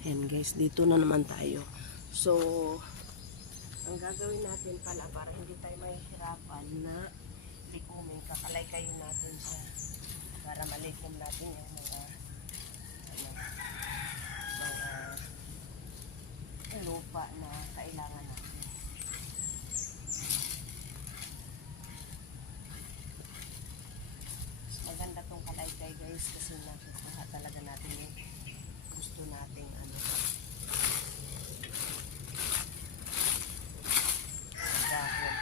Ayan guys, dito na naman tayo. So, ang gagawin natin pala para hindi tayo mahihirapan na likumin, kakalay-kayo natin siya para malikom natin yung mga lupa na kailangan natin. Maganda tong kalaykay guys kasi nakukuha talaga natin yung gusto nating dahon.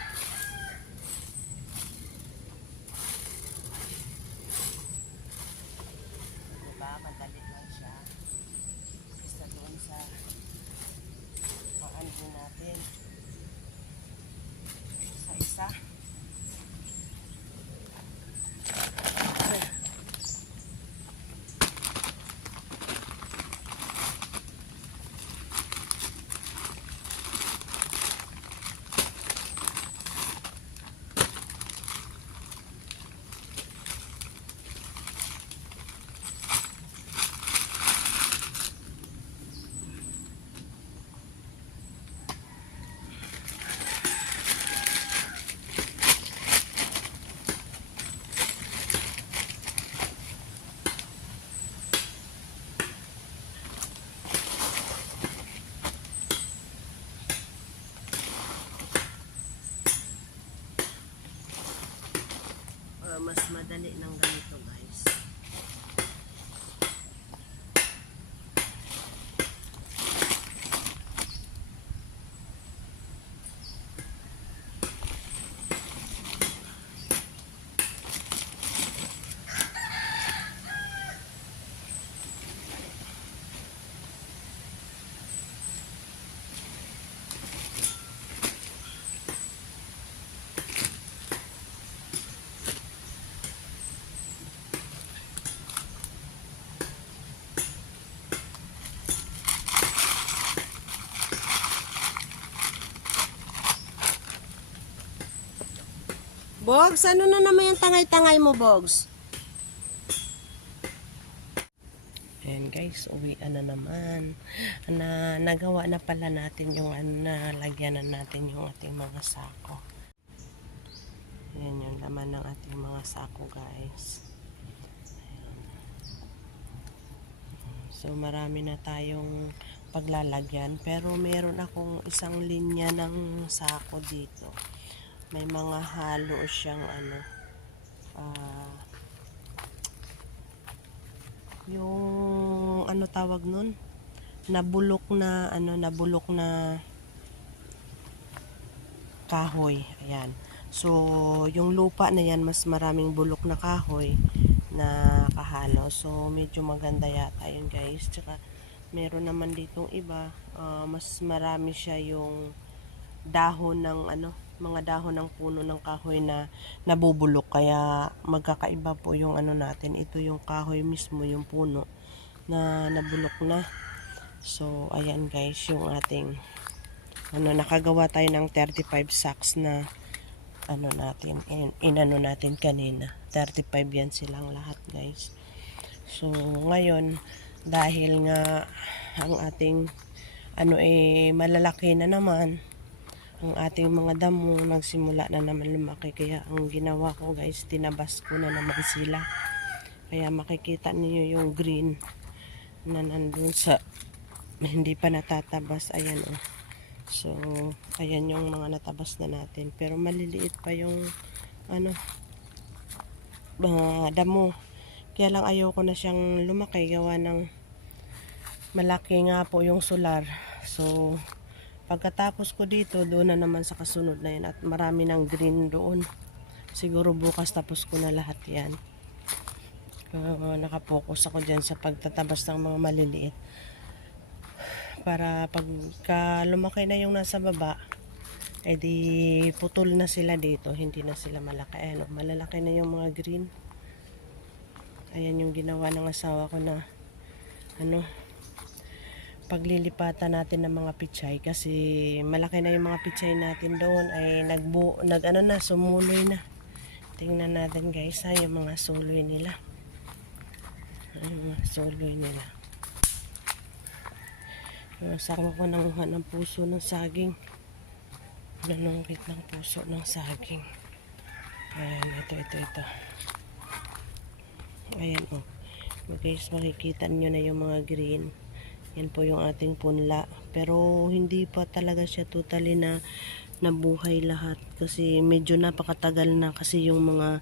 Diba? Madali lang siya. Isa doon sa paano natin sa isa. Mas madali ng ganito guys. Bogs, ano na naman yung tangay-tangay mo, Bogs? Ayan guys, uwian na naman. Nagawa na pala natin yung lagyanan natin yung ating mga sako. Ayan yung laman ng ating mga sako guys. Ayan. So marami na tayong paglalagyan. Pero meron akong isang linya ng sako dito. May mga halo siyang yung tawag nun, nabulok na kahoy. Ayan. So yung lupa na yan mas maraming bulok na kahoy na kahalo. So medyo maganda yata yun guys. Tsaka meron naman ditong iba, mas marami siya yung dahon ng mga dahon ng puno ng kahoy na nabubulok, kaya magkakaiba po yung natin. Ito yung kahoy mismo, yung puno na nabulok na. So ayan guys, yung ating nakagawa tayo ng 35 sacks na natin, natin kanina. 35 yan silang lahat guys. So ngayon, dahil nga ang ating malalaki na naman ang ating mga damo, nagsimula na naman lumaki, kaya ang ginawa ko guys, tinabas ko na naman sila. Kaya makikita niyo yung green na nandun sa hindi pa natatabas. Ayan oh. So ayan yung mga natabas na natin, pero maliliit pa yung damo. Kaya lang ayoko na siyang lumaki, gawa ng malaki nga po yung solar. So pagkatapos ko dito, doon na naman sa kasunod na yun, at marami ng green doon. Siguro bukas tapos ko na lahat yan. Nakapokus ako dyan sa pagtatabas ng mga maliliit. Para pagka lumaki na yung nasa baba, edi putol na sila dito, hindi na sila malaki. Ayan, malalaki na yung mga green. Ayan yung ginawa ng asawa ko na paglilipatan natin ng mga pichay, kasi malaki na yung mga pichay natin doon, ay sumuloy na. Tingnan natin guys yung mga suloy nila. Yung mga suloy nila. Saka ko nanguha ng puso ng saging. Nanungkit ng puso ng saging. Ayan, ito. Ayan o. Guys, makikita nyo na yung mga green. Yan po yung ating punla. Pero hindi pa talaga siya totally na nabuhay lahat. Kasi medyo napakatagal na kasi yung mga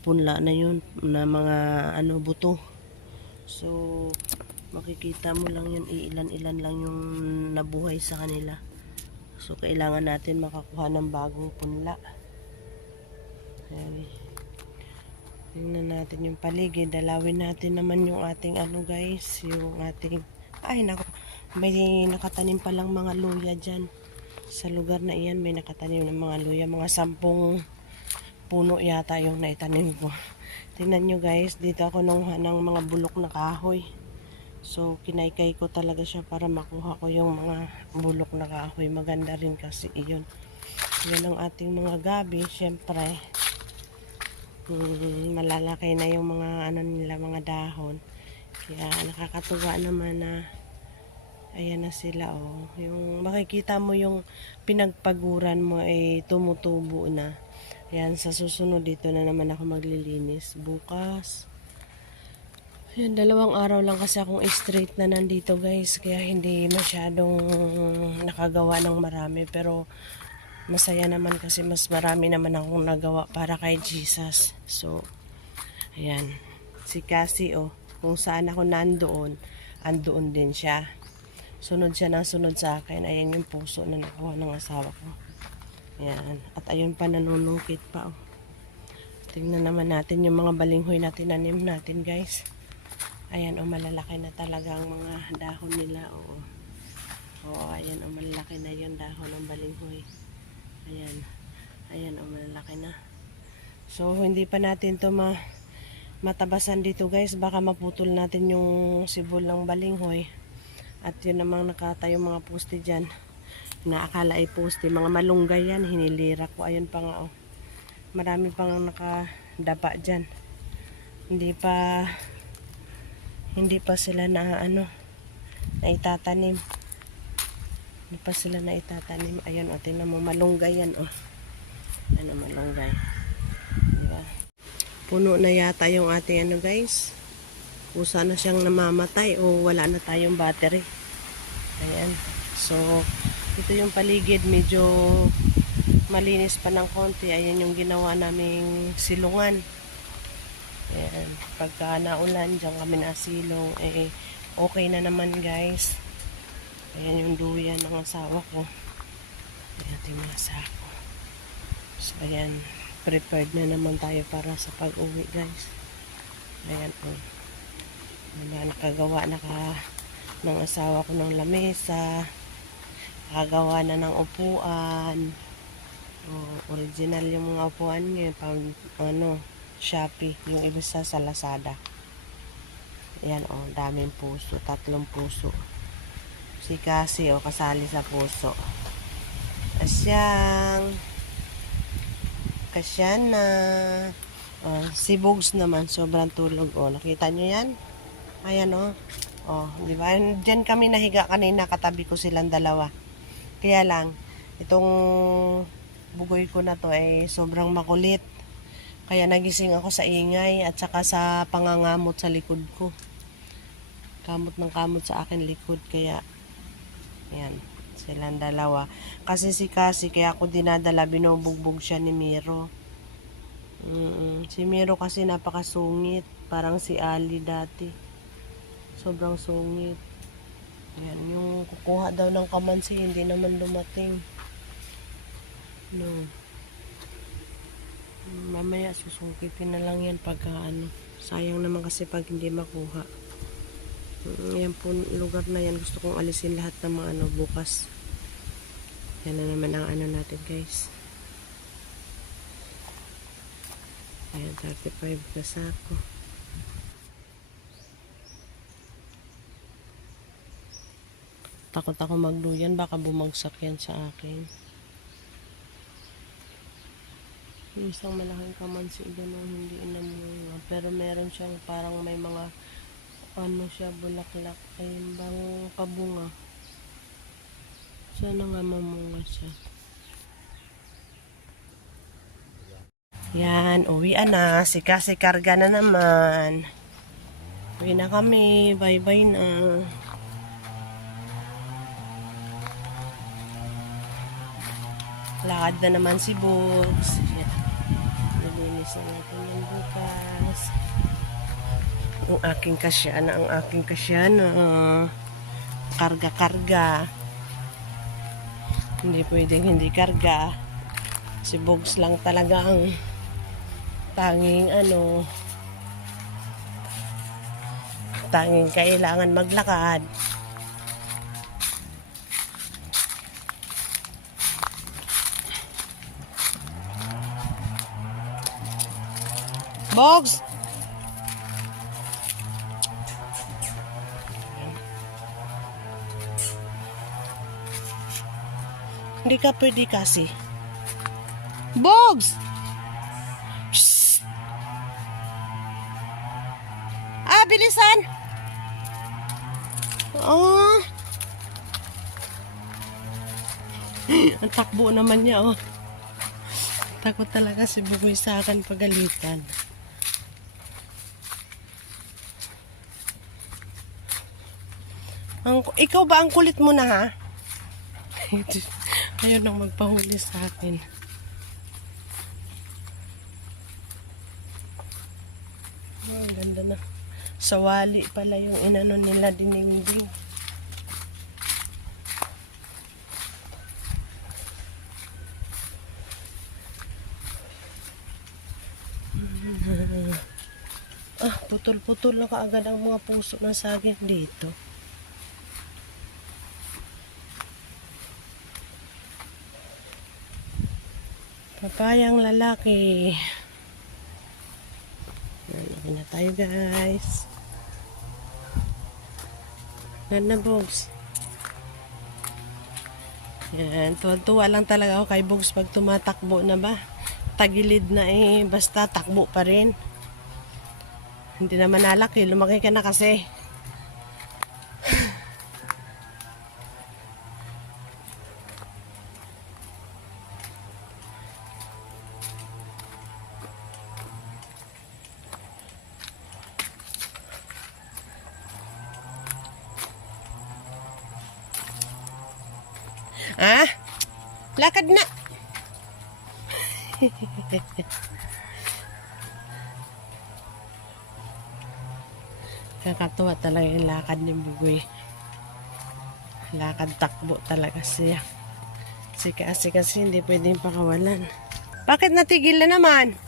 punla na yun. Na mga buto. So, makikita mo lang yun. Ilan-ilan lang yung nabuhay sa kanila. So, kailangan natin makakuha ng bagong punla. Ayan. Tingnan natin yung paligid. Dalawin natin naman yung ating guys. Yung ating... Ay, nako. May nakatanim palang mga luya dyan. Sa lugar na iyan, may nakatanim ng mga luya. Mga 10 puno yata yung naitanim ko. Tingnan nyo guys. Dito ako nanguha ng mga bulok na kahoy. So, kinaykay ko talaga siya para makuha ko yung mga bulok na kahoy. Maganda rin kasi iyon. Yan ang ating mga gabi. Siyempre, malalaki na yung mga nila, mga dahon. Kaya nakakatuwa naman na ayan na sila oh. Yung makikita mo yung pinagpaguran mo ay tumutubo na. Ayan, sa susunod dito na naman ako maglilinis. Bukas. Ayan, 2 araw lang kasi akong straight na nandito guys. Kaya hindi masyadong nakagawa ng marami. Pero masaya naman kasi mas marami naman akong nagawa para kay Jesus. So, ayan. Si Cassie oh. Kung saan ako nandoon, andoon din siya. Sunod siya ng sunod sa akin. Ayan yung puso na nakuha ng asawa ko. Ayan. At ayun pa, nanunungkit pa oh. Tingnan naman natin yung mga balinghoy na tinanim natin guys. Ayan oh, malalaki na talaga ang mga dahon nila oh. Oh, ayan oh, malalaki na yung dahon ng balinghoy. Ayan. Ayan oh, malalaki na. So, hindi pa natin to matabasan dito guys. Baka maputol natin yung sibol ng balinghoy. At yun namang nakatayo mga poste dyan. Na akala ay poste. Mga malunggay yan. Hinilira ko. Ayun pa nga oh. Marami pang nakadapa dyan. Hindi pa sila na naitatanim. Hindi pa sila naitatanim. Ayun o. Tingnan mo. Malunggay yan o. Ano malunggay. Diba? Puno na yata yung ating guys. Kusa na siyang namamatay o wala na tayong battery. Ayan. So, ito yung paligid. Medyo malinis pa ng konti. Ayan yung ginawa naming silungan. Ayan. Pagka naulan, dyan kami nasilong. Okay na naman guys. Ayan yung duyan ng asawa ko. Ayan yung mga sako. So, ayan. Prepared na naman tayo para sa pag-uwi guys. Ayan po. Nakagawa ng asawa ko ng lamesa. Nakagawa na ng upuan. Original yung mga upuan niya. Shopee. Yung isa sa Lazada. Ayan o. Daming puso. 3 puso. Si Cassie o. Kasali sa puso. Kasyana. Si Bugs naman. Sobrang tulog o. Nakita nyo yan? Ayan o. Diba? Diyan kami nahiga kanina. Katabi ko silang dalawa. Kaya lang. Itong bugoy ko na to ay sobrang makulit. Kaya nagising ako sa ingay at saka sa pangangamot sa likod ko. Kamot ng kamot sa akin likod. Kaya, yan, silang dalawa. Kasi si Cassie, kaya ako dinadala, binubugbog siya ni Miro. Si Miro kasi napakasungit. Parang si Ali dati. Sobrang sungit. Yan, yung kukuha daw ng kamansi, hindi naman dumating. No. Mamaya susungkitin na lang yan pagka sayang naman kasi pag hindi makuha. Yan po lugar na yan, gusto kong alisin lahat ng mga bukas. Yan na naman ang natin guys. Ayan, 35 na sako. Takot ako magduyan, baka bumagsak yan sa akin. Yung isang malaking kamansi doon hindi inamunga. Pero meron siyang parang may mga siya, bulaklak. Ayun bang kabunga. Sana nga mamunga siya. Yan, uwian na. Si karga na naman. Uwi na kami. Bye-bye na. Lakad na naman si Bugs. Nilinis na natin yung bukas. Ang aking kasyana. Karga-karga. Hindi pwedeng hindi karga. Si Bugs lang talaga ang tanging kailangan maglakad. Bugs! Hindi ka pwede kasi. Bugs! Shhh! Bilisan! Oh! Ang takbo naman niya, oh. Takot talaga si Bugoy sa akin pagalitan. Ikaw ba ang kulit mo na, ha? Ayaw nang magpahuli sa akin. Oh, ganda na. Sawali pala yung inano nila dinengding. Putol-putol na kaagad ang mga puso ng saging dito. Papayang lalaki. Lalaki na tayo, guys. Ganda, Bugs. Yan, tuwa lang talaga ako kay Bugs pag tumatakbo na ba. Tagilid na basta takbo pa rin. Hindi naman nalaki, lumaki ka na kasi. Ah? Lakad na. Kakatuwa talaga yung lakad ni Bugoy. Lakad takbo talaga siya. Kasi hindi pwedeng pakawalan. Bakit natigil na naman?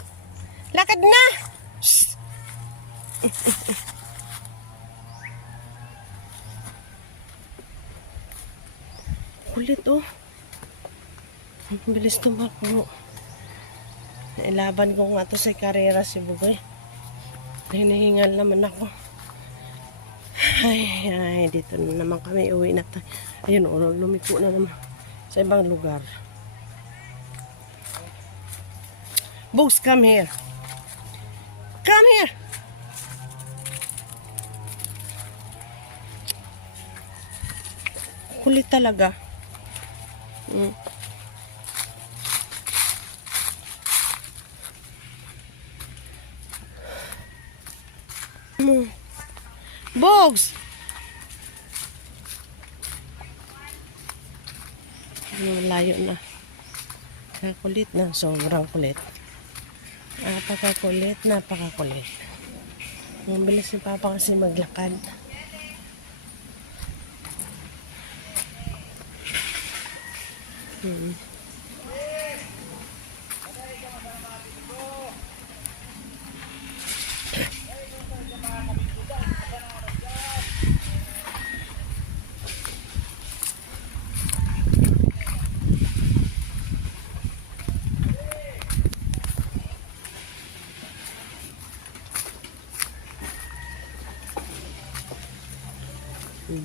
Lakad na! Shhh! Kulit, oh. Ang bilis tumakbo. Nailaban ko nga to sa karera si Bugoy. Hinihingal naman ako. Ay, dito na naman kami. Uwi na tayo. Ayun, lumiko na naman sa ibang lugar. Bugs, come here. Come here. Kulit talaga. Bugs! Layo na. Kulit na. Sobrang kulit. Napakakulit. Ang bilis ni Papa kasi maglakad.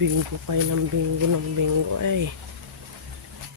Bingo kayo ng bingo ay.